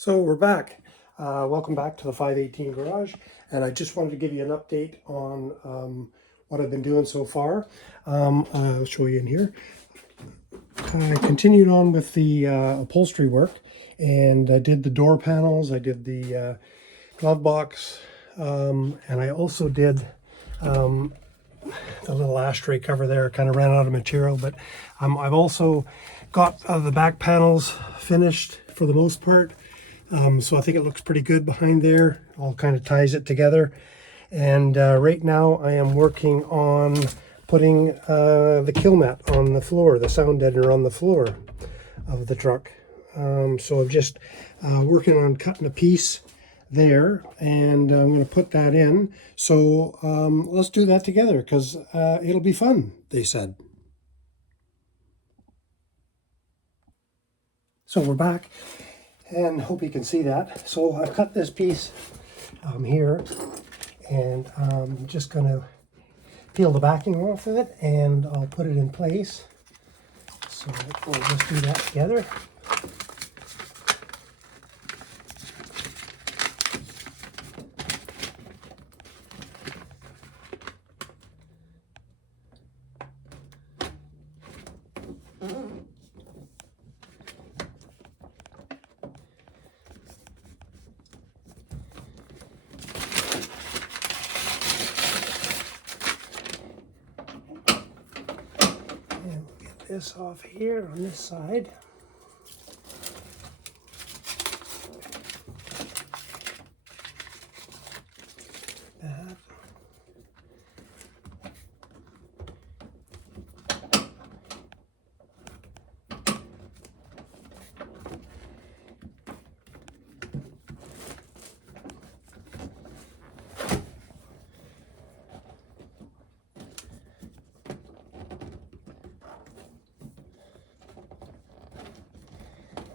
So we're back. Welcome back to the 518 Garage, and I just wanted to give you an update on what I've been doing so far. I'll show you in here. I continued on with the upholstery work, and I did the door panels, I did the glove box, and I also did the little ashtray cover there. Kind of ran out of material, but I've also got the back panels finished for the most part. So I think it looks pretty good behind there. All kind of ties it together. And right now I am working on putting the Kilmat on the floor, the sound deadener on the floor of the truck. So I'm just working on cutting a piece there, and I'm going to put that in. So let's do that together, because it'll be fun, they said. So we're back, and hope you can see that. So I've cut this piece here, and I'm just going to peel the backing off of it, and I'll put it in place. So we'll just do that together. And we'll get this off here on this side. That.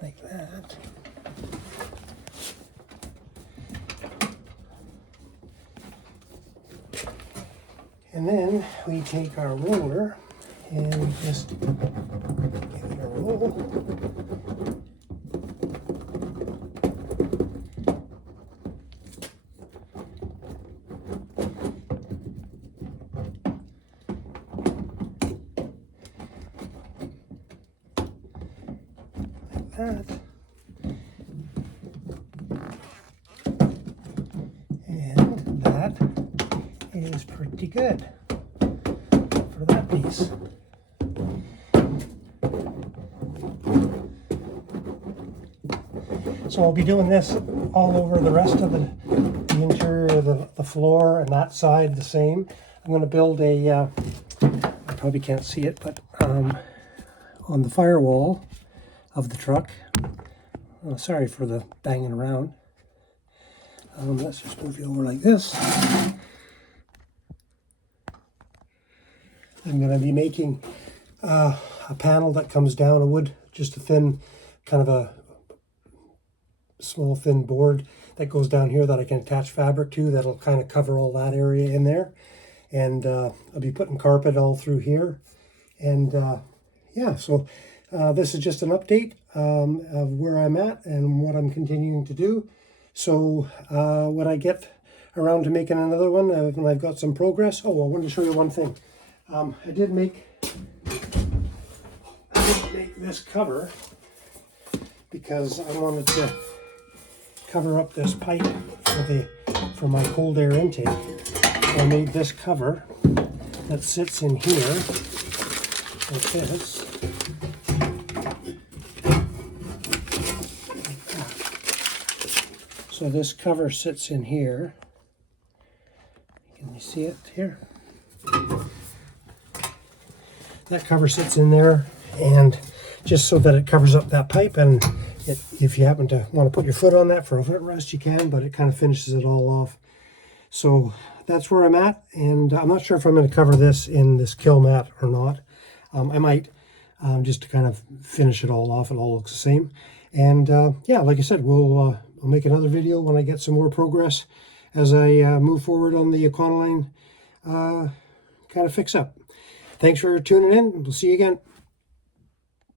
Like that. And then we take our roller and just give it a roll. Like that. And that is pretty good for that piece. So I'll be doing this all over the rest of the interior of the floor, and that side the same. I'm going to build a, I probably can't see it, but on the firewall of the truck. Oh, sorry for the banging around. Let's just move you over like this. I'm going to be making a panel that comes down a wood, just a thin, kind of a small thin board that goes down here that I can attach fabric to, that'll kind of cover all that area in there. And I'll be putting carpet all through here. And yeah, so this is just an update of where I'm at and what I'm continuing to do. So when I get around to making another one, when I've got some progress. Oh, I wanted to show you one thing. I did make this cover because I wanted to cover up this pipe for my cold air intake. So I made this cover that sits in here like this. So this cover sits in here. Can you see it here? That cover sits in there, and just so that it covers up that pipe, and if you happen to want to put your foot on that for a footrest, you can, but it kind of finishes it all off. So that's where I'm at, and I'm not sure if I'm going to cover this in this Kilmat or not. I might, just to kind of finish it all off. It all looks the same. And yeah, like I said, I'll make another video when I get some more progress as I move forward on the Econoline kind of fix up. Thanks for tuning in. We'll see you again.